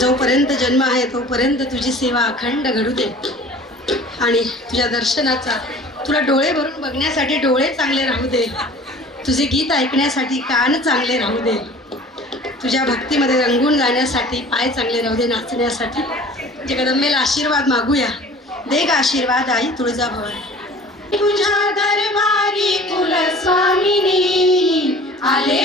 जोपर्यंत जन्म आहे तोपर्यंत तुझी सेवा अखंड घडू दे. आणि तुझ्या दर्शनाचा तुला डोळे भरून बघण्यासाठी डोळे चांगले राहू दे. तुझे गीत ऐकण्यासाठी कान चांगले राहू दे. तुझ्या भक्तीमध्ये रंगून जाण्यासाठी पाय चांगले राहू दे नाचण्यासाठी. म्हणजे जगदंबेला आशीर्वाद मागूया. दे ग आशीर्वाद आई तुळजाभवानी. तुझ्या दरबारी कुलस्वामिनी आले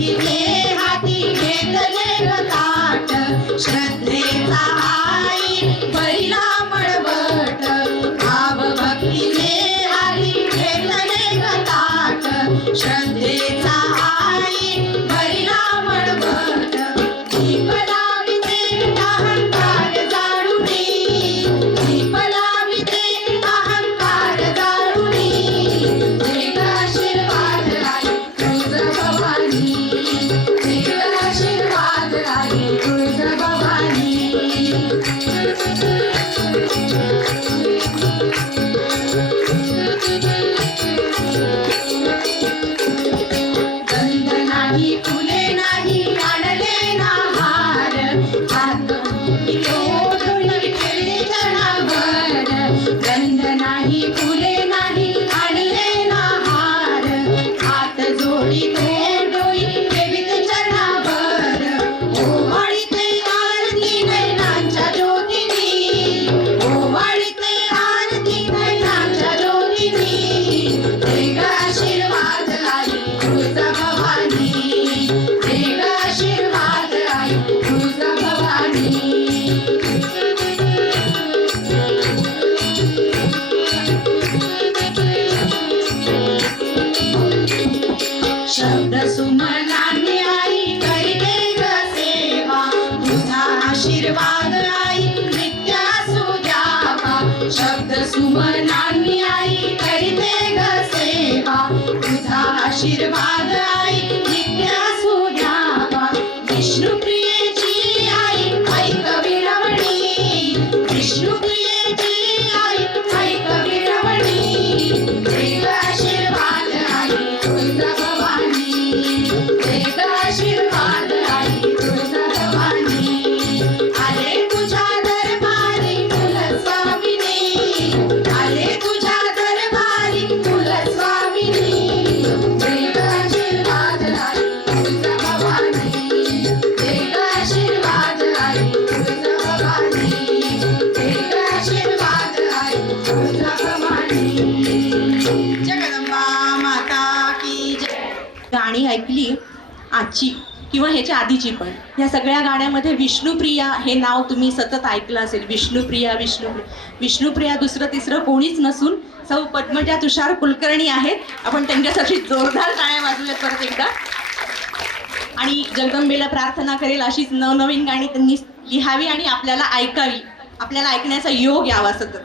Yeah. शब्द सुमनाने आई करते ग सेवा तुझा आशीर्वाद आई नित्य असू शब्द सुमनाने आई करते ग सेवा तुझा आशीर्वाद आई नित्या आजची किंवा ह्याच्या आधीची पण. ह्या सगळ्या गाण्यामध्ये विष्णुप्रिया हे नाव तुम्ही सतत ऐकलं असेल. विष्णुप्रिया विष्णुप्रिया. विष्णुप्रिया दुसरं तिसरं कोणीच नसून सौ पद्मजा तुषार कुलकर्णी आहेत. आपण त्यांच्यासाठी जोरदार टाळ्या वाजूयात परत एकदा. आणि जगदंबेला प्रार्थना करेल अशीच नवनवीन गाणी त्यांनी लिहावी आणि आपल्याला ऐकावी. आपल्याला ऐकण्याचा योग यावा सतत.